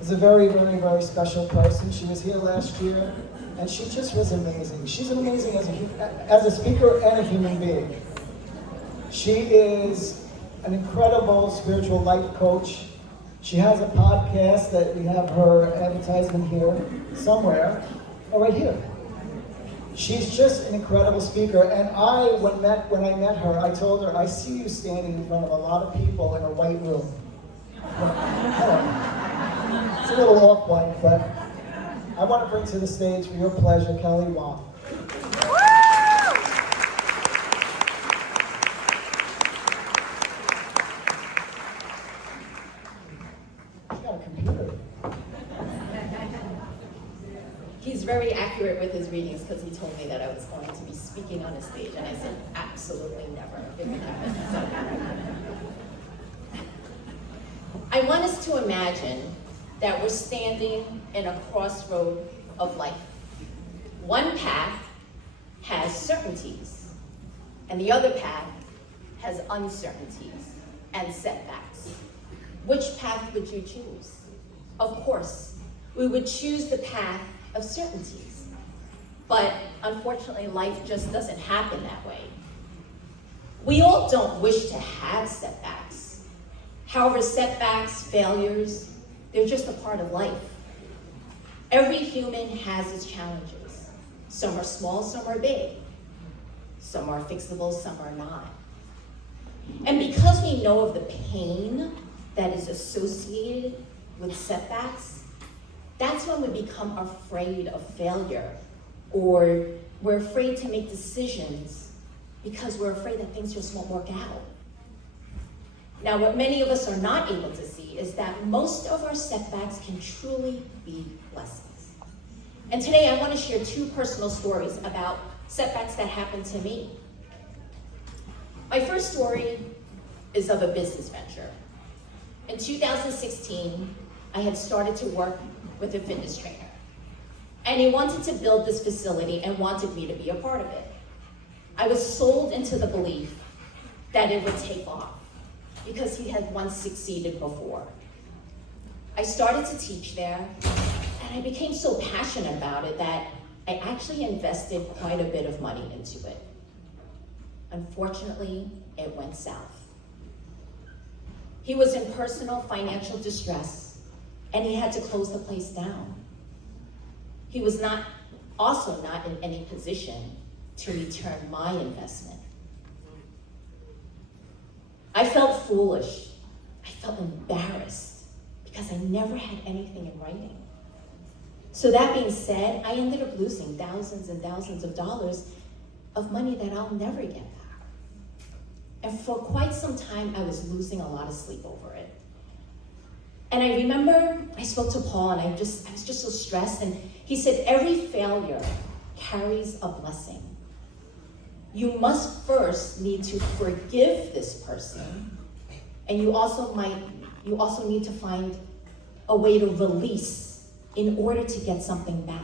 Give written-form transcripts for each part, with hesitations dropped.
is a very, very, very special person. She was here last year, and she just was amazing. She's amazing as a speaker and a human being. She is an incredible spiritual life coach. She has a podcast that we have her advertisement here somewhere, right here. She's just an incredible speaker, and when I met her, I told her, I see you standing in front of a lot of people in a white room. It's a little awkward, but I want to bring to the stage, for your pleasure, Kelly Wong. She's got a computer. He's very accurate with his readings because he told me that I was going to be speaking on a stage, and I said, absolutely never. It would happen. So. I want us to imagine that we're standing in a crossroad of life. One path has certainties, and the other path has uncertainties and setbacks. Which path would you choose? Of course, we would choose the path of certainties. But unfortunately, life just doesn't happen that way. We all don't wish to have setbacks. However, setbacks, failures, they're just a part of life. Every human has its challenges. Some are small, some are big. Some are fixable, some are not. And because we know of the pain that is associated with setbacks, that's when we become afraid of failure, or we're afraid to make decisions because we're afraid that things just won't work out. Now, what many of us are not able to see is that most of our setbacks can truly be blessings. And today I want to share two personal stories about setbacks that happened to me. My first story is of a business venture. In 2016, I had started to work with a fitness trainer. And he wanted to build this facility and wanted me to be a part of it. I was sold into the belief that it would take off because he had once succeeded before. I started to teach there, and I became so passionate about it that I actually invested quite a bit of money into it. Unfortunately, it went south. He was in personal financial distress, and he had to close the place down. He was also not in any position to return my investment. I felt foolish. I felt embarrassed because I never had anything in writing. So that being said, I ended up losing thousands and thousands of dollars of money that I'll never get back. And for quite some time, I was losing a lot of sleep over it. And I remember I spoke to Paul, and I was just so stressed, and he said, every failure carries a blessing. You must first need to forgive this person, and you also need to find a way to release in order to get something back.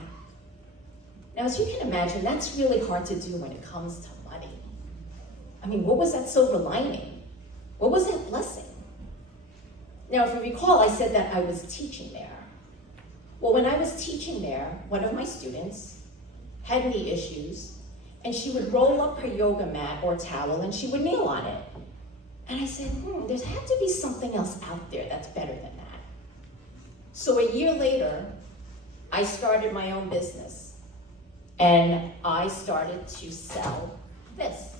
Now, as you can imagine, that's really hard to do when it comes to money. I mean, what was that silver lining? What was that blessing? Now, if you recall, I said that I was teaching there. Well, when I was teaching there, one of my students had knee issues, and she would roll up her yoga mat or towel, and she would kneel on it. And I said, there had to be something else out there that's better than that. So a year later, I started my own business, and I started to sell this.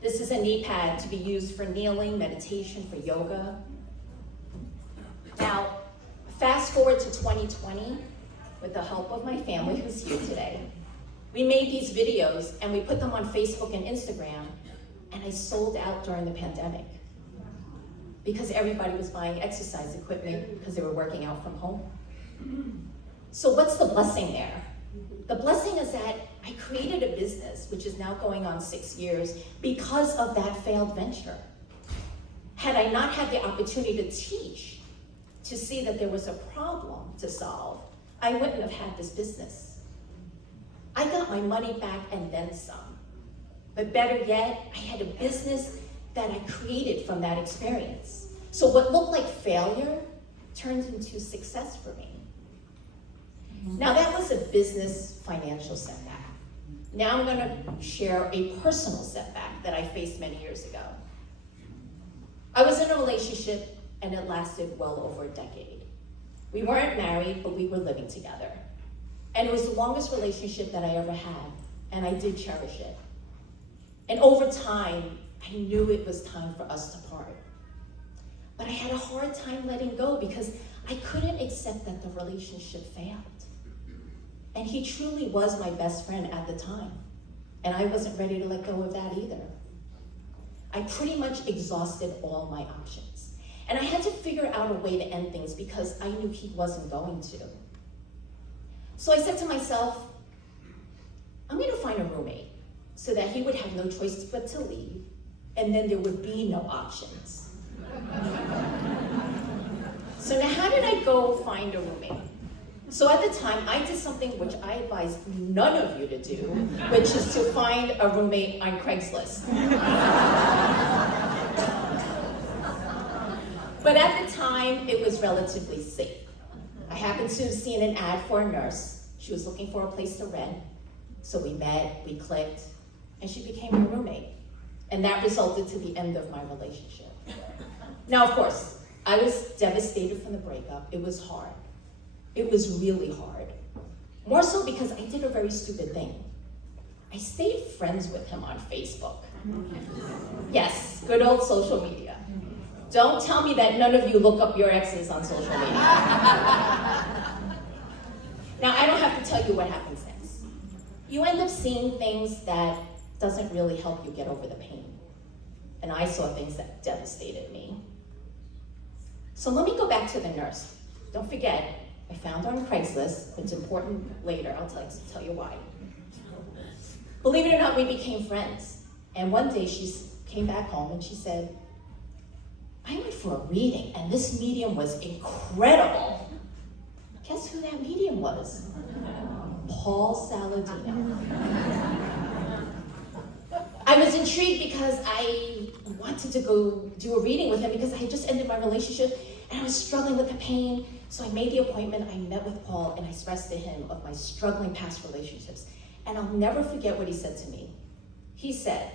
This is a knee pad to be used for kneeling, meditation, for yoga. Now, fast forward to 2020, with the help of my family who's here today, we made these videos and we put them on Facebook and Instagram, and I sold out during the pandemic because everybody was buying exercise equipment because they were working out from home. So what's the blessing there? The blessing is that I created a business, which is now going on 6 years, because of that failed venture. Had I not had the opportunity to teach, to see that there was a problem to solve, I wouldn't have had this business. I got my money back and then some. But better yet, I had a business that I created from that experience. So what looked like failure turned into success for me. Now that was a business financial setback. Now I'm gonna share a personal setback that I faced many years ago. I was in a relationship and it lasted well over a decade. We weren't married, but we were living together. And it was the longest relationship that I ever had, and I did cherish it. And over time, I knew it was time for us to part. But I had a hard time letting go because I couldn't accept that the relationship failed. And he truly was my best friend at the time. And I wasn't ready to let go of that either. I pretty much exhausted all my options. And I had to figure out a way to end things because I knew he wasn't going to. So I said to myself, I'm gonna find a roommate so that he would have no choice but to leave, and then there would be no options. So now how did I go find a roommate? So at the time, I did something which I advise none of you to do, which is to find a roommate on Craigslist. But at the time, it was relatively safe. I happened to have seen an ad for a nurse. She was looking for a place to rent. So we met, we clicked, and she became my roommate. And that resulted to the end of my relationship. Now, of course, I was devastated from the breakup. It was hard. It was really hard. More so because I did a very stupid thing. I stayed friends with him on Facebook. Yes, good old social media. Don't tell me that none of you look up your exes on social media. Now, I don't have to tell you what happens next. You end up seeing things that doesn't really help you get over the pain. And I saw things that devastated me. So let me go back to the nurse. Don't forget, I found her on Craigslist. It's important later, I'll tell you why. Believe it or not, we became friends. And one day she came back home and she said, I went for a reading and this medium was incredible. Guess who that medium was? Paul Saladino. I was intrigued because I wanted to go do a reading with him because I had just ended my relationship and I was struggling with the pain. So I made the appointment, I met with Paul, and I expressed to him of my struggling past relationships. And I'll never forget what he said to me. He said,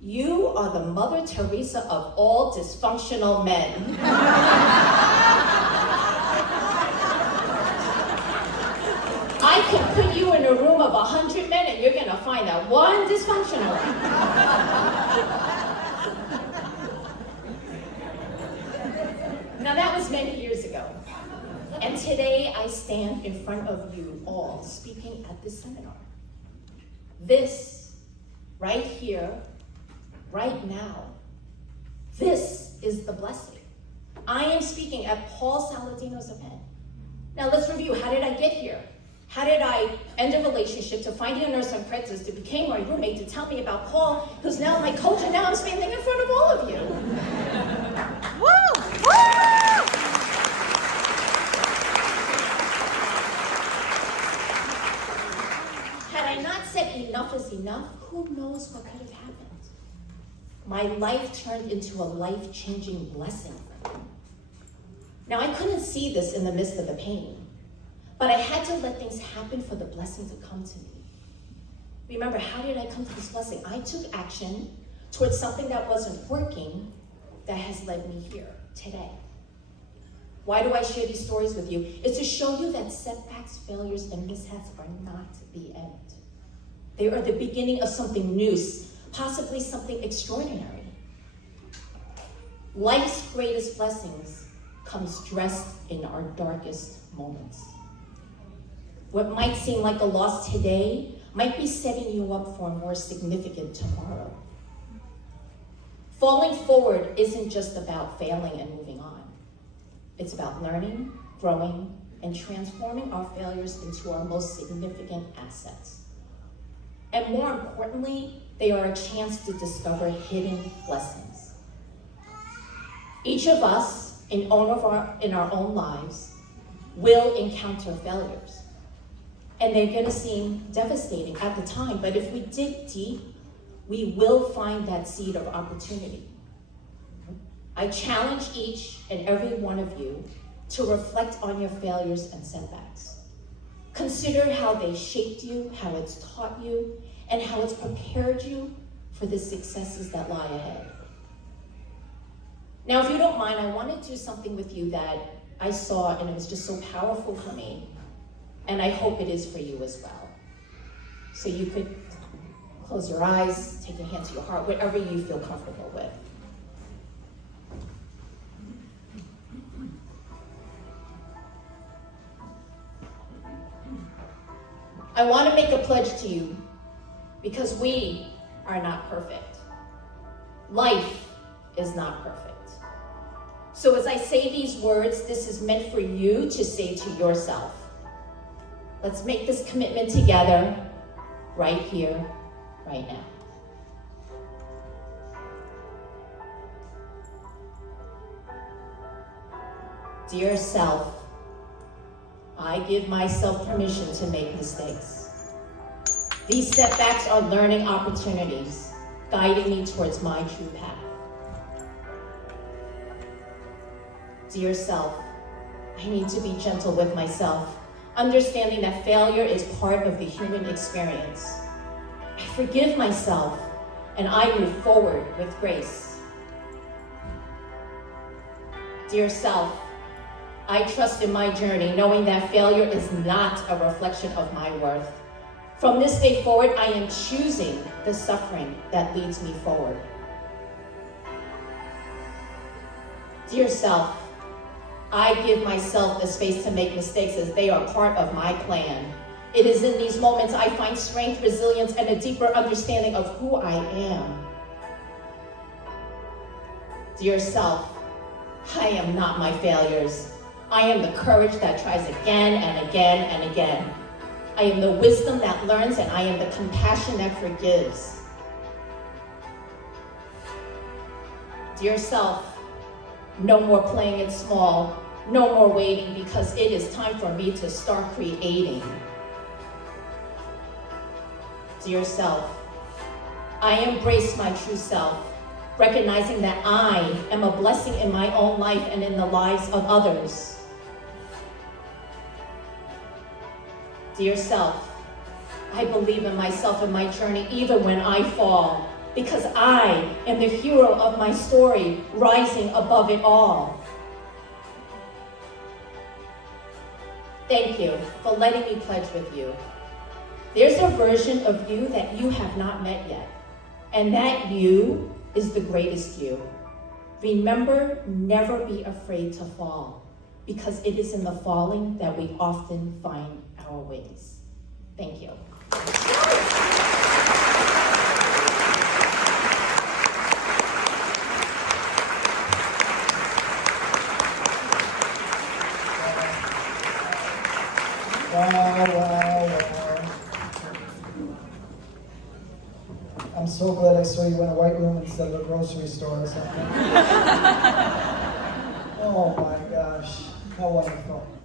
you are the Mother Teresa of all dysfunctional men. I can put you in a room of 100 men and you're gonna find that one dysfunctional one. Now that was many years ago. And today I stand in front of you all speaking at this seminar. This, right here, right now, this is the blessing. I am speaking at Paul Saladino's event. Now let's review, how did I get here? How did I end a relationship to finding a nurse on Craigslist to become my roommate to tell me about Paul, who's now my coach, and now I'm standing in front of all of you. Woo! Woo! Had I not said enough is enough, who knows what could have happened? My life turned into a life-changing blessing for me. Now I couldn't see this in the midst of the pain, but I had to let things happen for the blessing to come to me. Remember, how did I come to this blessing? I took action towards something that wasn't working that has led me here today. Why do I share these stories with you? It's to show you that setbacks, failures, and mishaps are not the end. They are the beginning of something new, possibly something extraordinary. Life's greatest blessings comes dressed in our darkest moments. What might seem like a loss today might be setting you up for a more significant tomorrow. Falling forward isn't just about failing and moving on. It's about learning, growing, and transforming our failures into our most significant assets. And more importantly, they are a chance to discover hidden blessings. Each of us, in our own lives, will encounter failures. And they're gonna seem devastating at the time, but if we dig deep, we will find that seed of opportunity. I challenge each and every one of you to reflect on your failures and setbacks. Consider how they shaped you, how it's taught you, and how it's prepared you for the successes that lie ahead. Now, if you don't mind, I want to do something with you that I saw and it was just so powerful for me, and I hope it is for you as well. So you could close your eyes, take your hand to your heart, whatever you feel comfortable with. I want to make a pledge to you because we are not perfect. Life is not perfect. So as I say these words, this is meant for you to say to yourself. Let's make this commitment together, right here, right now. Dear self, I give myself permission to make mistakes. These setbacks are learning opportunities, guiding me towards my true path. Dear self, I need to be gentle with myself, understanding that failure is part of the human experience. I forgive myself, and I move forward with grace. Dear self, I trust in my journey, knowing that failure is not a reflection of my worth. From this day forward, I am choosing the suffering that leads me forward. Dear self, I give myself the space to make mistakes as they are part of my plan. It is in these moments I find strength, resilience, and a deeper understanding of who I am. Dear self, I am not my failures. I am the courage that tries again and again and again. I am the wisdom that learns, and I am the compassion that forgives. Dear self, no more playing it small, no more waiting, because it is time for me to start creating. Dear self, I embrace my true self, recognizing that I am a blessing in my own life and in the lives of others. Dear self, I believe in myself and my journey even when I fall, because I am the hero of my story, rising above it all. Thank you for letting me pledge with you. There's a version of you that you have not met yet, and that you is the greatest you. Remember, never be afraid to fall, because it is in the falling that we often find our wings. Thank you. Wow. I'm so glad I saw you in a white room instead of a grocery store or something. Oh my gosh, how wonderful.